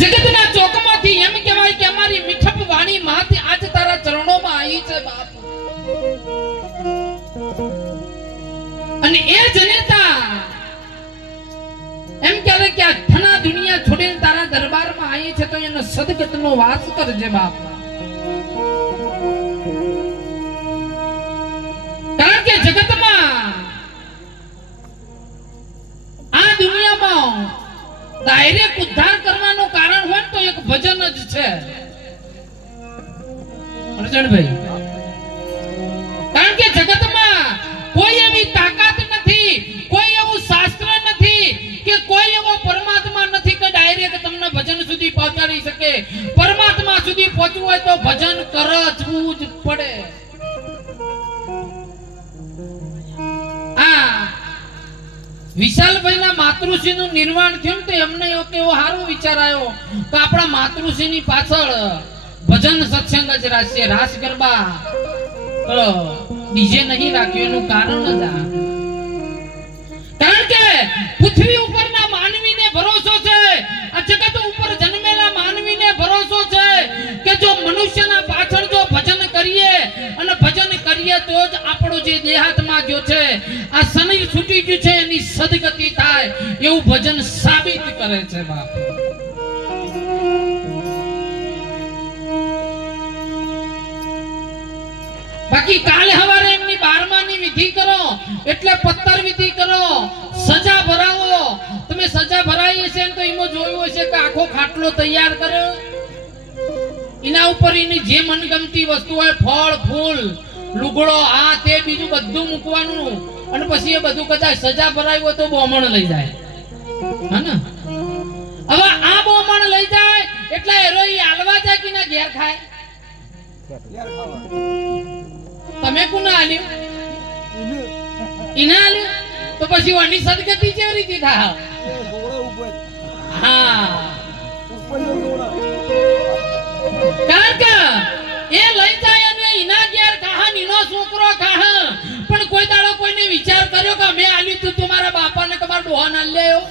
જગતના ચોકમાંથી એમ કહેવાય કે અમારી મીઠપ વાણી માંથી આજ તારા ચરણોમાં આવી છે બાપ. અને એ જનેતા એમ કહે કે આ થના દુનિયા છોડીને તારા દરબારમાં આવી છે તો એનો સદગતનો વાસ કરજે બાપ. કારણ કે જગતમાં આ દુનિયામાં ડાયરેક્ટ ઉદ્ધાર કરવાનું કારણ હોય તો એક ભજન જ છે અર્જણભાઈ. કારણ કે જગતમાં કોઈ એવી તાકાત નથી, કોઈ એવું શાસ્ત્ર નથી કે કોઈ એવો પરમાત્મા નથી કે ડાયરેક્ટ તમને ભજન સુધી પહોંચાડી શકે. પરમાત્મા સુધી પહોંચવું હોય તો ભજન કરવું જ પડે. વિશાલભાઈના માતૃશ્રીનું નિર્વાણ થયું તો એમને એવો સારો વિચાર આવ્યો કે આપણા માતૃશ્રીની પાછળ ભજન સત્સંગ જ રાખીએ, રાસ ગરબા ડીજે નહીં રાખ્યું. એનું કારણ જ આ. કારણ કે પૃથ્વી ઉપરના માનવીને ભરોસો છે, આ જગત ઉપર જન્મેલા માનવીને ભરોસો છે કે જો મનુષ્યના પાછળ જો ભજન કરીએ અને ભજન કરીએ તો જ આપણો જે દેહાત્મા જો છે આ શરીર છૂટી ગયું છે એની સદગતિ થાય એવું ભજન સાબિત કરે છે બાપ. બાકી કાલે સવારે એમની 12માની વિધિ કરો એટલે પત્તર વિધિ કરો, સજા ભરાવો. તમે સજા ભરાઈ હશે તો એમાં જોયું હશે કે આખો ખાટલો તૈયાર કર્યો, એના ઉપર એની જે મનગમતી વસ્તુ હોય ફળ ફૂલ લુગડો આ તે બીજું બધું મૂકવાનું અને પછી એ બધું કદાચ સજા ભરાવી હોય તો બોમણ લઈ જાય. હા ને? હવે આ બોમણ લઈ જાય એટલે એરોઈ આલવા જાય કે ના ઘેર ખાય? તમે કોને આલ્યું? ઇના આલ્યું તો પછી ઓની સદગતિ કેવી રીતે થાય? હા, કારણ કે એ લઈ જાય અને ઇના ઘેર ખાહા નીનો છોકરો ખાહા પણ કોઈ દાડો કોઈને વિચાર કર્યો કે મેં આલ્યું તું તમારા બાપાને કે મારા ડોહા ના લ્યો?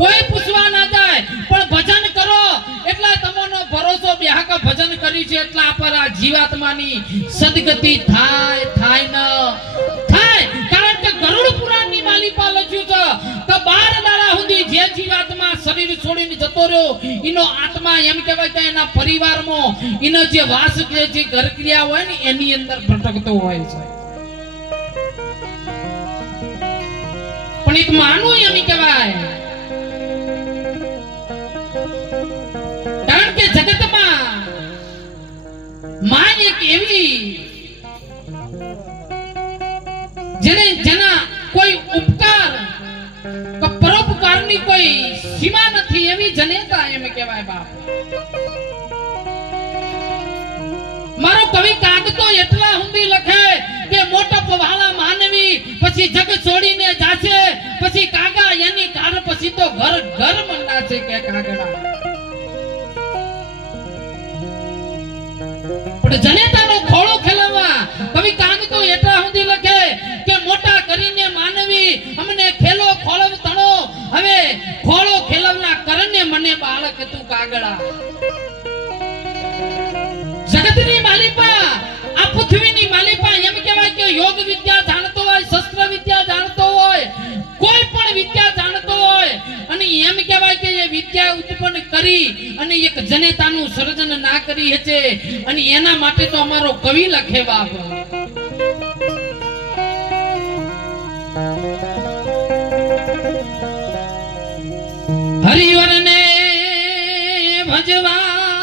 કોઈ પૂછવા ના જાય. પણ ભજન કરો એટલે તમોનો ભરોસો બેહાકા ભજન કરી છે એટલે આપર આ જીવાત્માની સદગતિ થાય થાય ન થાય. કારણ કે ગરુડ પુરાણની માલિપા લખ્યું છે કે 12 દાડા સુધી જે જીવાત્મા શરીર છોડીને જતો રહ્યો એનો આત્મા એમ કહેવાય કે એના પરિવારમાં એનો જે વાસ કે જે ઘર ક્રિયા હોય ને એની અંદર ભટકતો હોય છે. પણ એક માનું એમ કહેવાય કારણ કે જગતમાં માં એક એવી જેના કોઈ ઉપકાર કે પરોપકારની કોઈ સીમા નથી એવી જનેતા એમ કહેવાય બાપ. મારો કવિ કાગતો એટલા હુંદી લખે કે મોટા પવાળા માનવી પછી જગ છોડીને જાશે પછી કાગા એની કાર પછી તો ઘર ઘર મંડાશે કે કાગડા. પણ જનેતાનો ખોળો ખેલવા કવિ કાગતો એટલા સુધી લખે કે મોટા કરીને માનવી અમને ખેલો ખોળવ તણો હવે ખોળો ખેલવના કરને મને બાળક તું કાગડા. જગતની માલિપા આ પૃથ્વીની માલિપા એમ કહેવાય કે યોગ વિદ્યા જાણતો હોય, શસ્ત્ર વિદ્યા જાણતો હોય, કોઈ પણ વિદ્યા જાણતો હોય અને એમ કહેવાય કે એ વિદ્યા ઉત્પન્ન કરી અને એક જનેતાનું સર્જન ના કરી હશે અને એના માટે તો અમારો કવિ લખે બાપ. હરિવરને ભજવાથી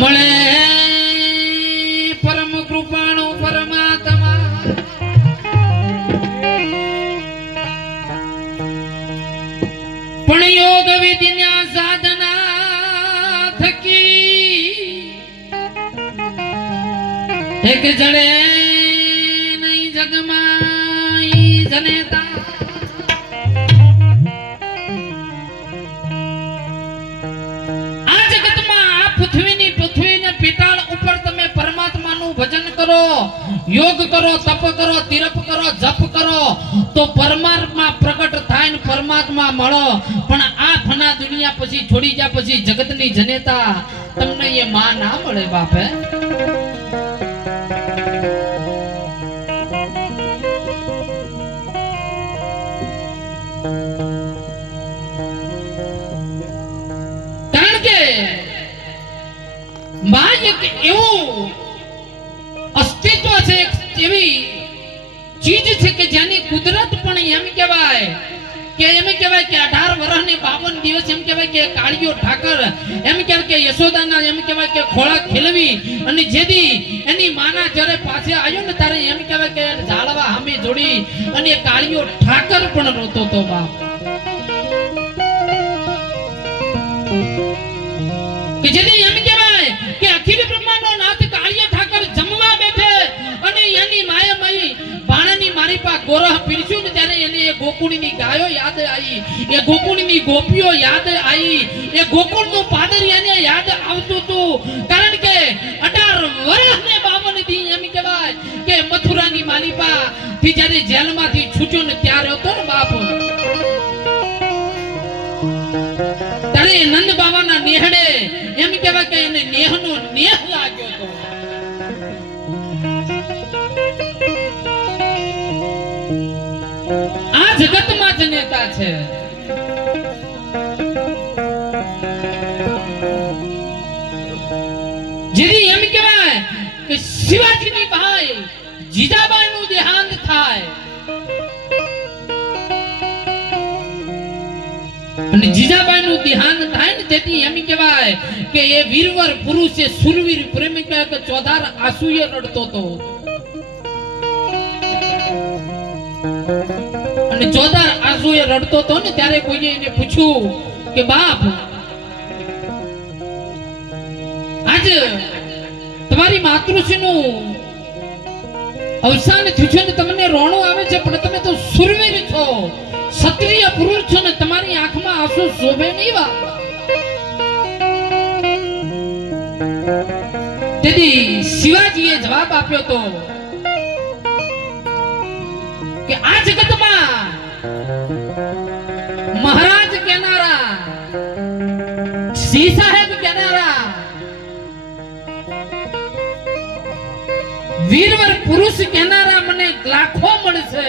મળે પરમ કૃપાણુ પરમાત્મા. પણ યોગ વિદ્યા સાધના થકી એક જડે નહીં જગમાં જનેતા. આ જગતમાં આ પૃથ્વીને પીટાળ ઉપર તમે પરમાત્માનું ભજન કરો યોગ કરો, તપ કરો, તિરપ કરો, જપ કરો તો પરમાત્મા પ્રગટ થાય ને પરમાત્મા મળો. પણ આ ફના દુનિયા પછી છોડી જા પછી જગતની જનેતા તમને એ માં ના મળે બાપ. હે કારણ કે માં એક એવું અસ્તિત્વ છે, એવી ચીજ છે કે જેની કુદરત પણ એમ કહેવાય કે 18 વર્ષ ને 52 દિવસ એમ કહેવાય કે કાળિયો ઠાકર એમ કહેવાય કે યશોદાના એમ કહેવાય કે ખોળા ખેલવી અને જેદી એની માના જ્યારે પાસે આવ્યો ને ત્યારે એમ કહેવાય કે ઝાડવા સામે જોડી અને કાળિયો ઠાકર પણ રોતો તો બાપ. કે જેદી એમ કહેવાય કે અખિલ બ્રહ્માંડનો નાથ કાળિયો ઠાકર જમવા બેઠે અને એની માયામયી ભાણાની મારી પા ગોરહ પીરસ્યું ને ત્યારે એને એ ગોકુળની ગાયો યાદ આવી, એ ગોકુળની ગોપીઓ યાદ આવી, એ ગોકુળનું પાદરિયાને યાદ આવતું હતું. કારણ કે 18 વર્ષ ને 52 દી એમ કહેવાય કે મથુરાની માલિપા થી જ્યારે જેલમાંથી છૂટ્યો ને ત્યારે હતો ને બાપ, ત્યારે નંદ બાવાના નેહડે એમ કહેવાય કે એને નેહનો નેહ લાગ્યો હતો. આ જગતમાં જનેતા છે. જેથી એમ કહેવાય કે શિવાજીની ભાઈ જીજાબાઈ નું દેહાંત થાય અને જીજાબાઈ નું દેહાંત થાય ને તેથી એમ કહેવાય કે એ વીરવર પુરુષ એ સુરવીર પ્રેમી કે 14 આંસુએ રડતો હતો અને 14 આંસુએ રડતો હતો ને ત્યારે કોઈએ એને પૂછ્યું કે બાપ આજ તમારી માતૃશ્રીનું અવસાન થયું છે ને તમને રોણું આવે છે, પણ તમે તો સુરવીર છો, ક્ષત્રિય પુરુષ છો ને તમારી આંખમાં આંસુ શોભે નહીં બા. તેથી શિવાજીએ જવાબ આપ્યો તો કે આ જગતમાં મહારાજ કહેનારા, સિંહ સાહેબ કહેનારા, વીરવર પુરુષ કહેનારા મને લાખો મળશે,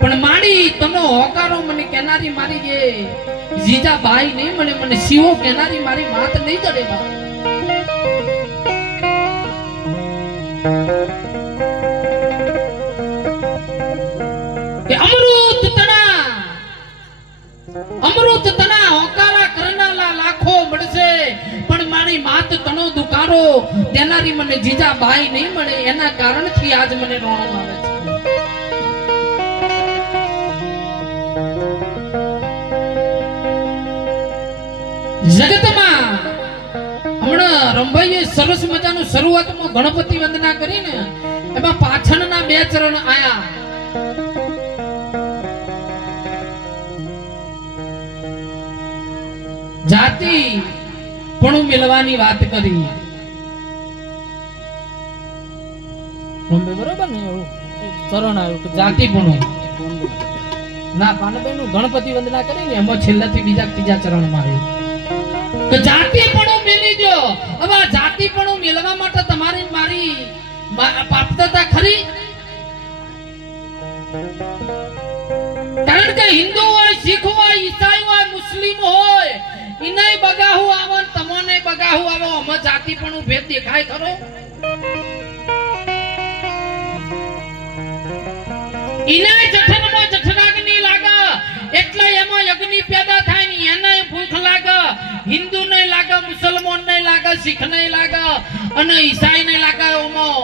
પણ માડી તનો હોકારો મને કહેનારી મારી જે જીજાબાઈ નહીં મળે, મને શિવો કહેનારી મારી માત નહીં ચડે બા. કે અમૃત તણા હોકારા કરનારા લાખો મળશે, પણ મારી માત તનો દુકારો દેનારી મને જીજાબાઈ નહીં મળે. એના કારણથી આજ મને રોણું આવે છે. જગતમાં હમણાં રંભાઈએ સરસ મજાનું શરૂઆતમાં ગણપતિ વંદના કરીને એમાં પાછળના 2 ચરણ આયા. જાતિ પણ મિલવાની વાત કરી. બરોબર ને ચરણ આવ્યું કે જાતિ પણ ના પાનબેન નું ગણપતિ વંદના કરીને એમાં છેલ્લાથી બીજા 3જા ચરણમાં આવ્યું કે જાતિ પણ મિલી દો. હવે જાતિ પણ મિલવા માટે તમારી મારી પાત્રતા ખરી? કારણ કે હિન્દુ હોય, શીખ હોય, ઈસાઈ હોય, મુસ્લિમ હોય, ઇને બગાહુ આવે તમને બગાહુ આવે, અમે જાતિ પણ ભેદ દેખાય ખરો? ઇને જઠરમાં જઠરાગ્નિ લાગે એટલે એમાં અગ્નિ પેદા થાય ને એને ભૂખ લાગે. હિન્દુ ને લાગે, મુસલમાન ને લાગે, શીખ ને લાગે અને ઈસાઈ ને લાગે. ઓમાં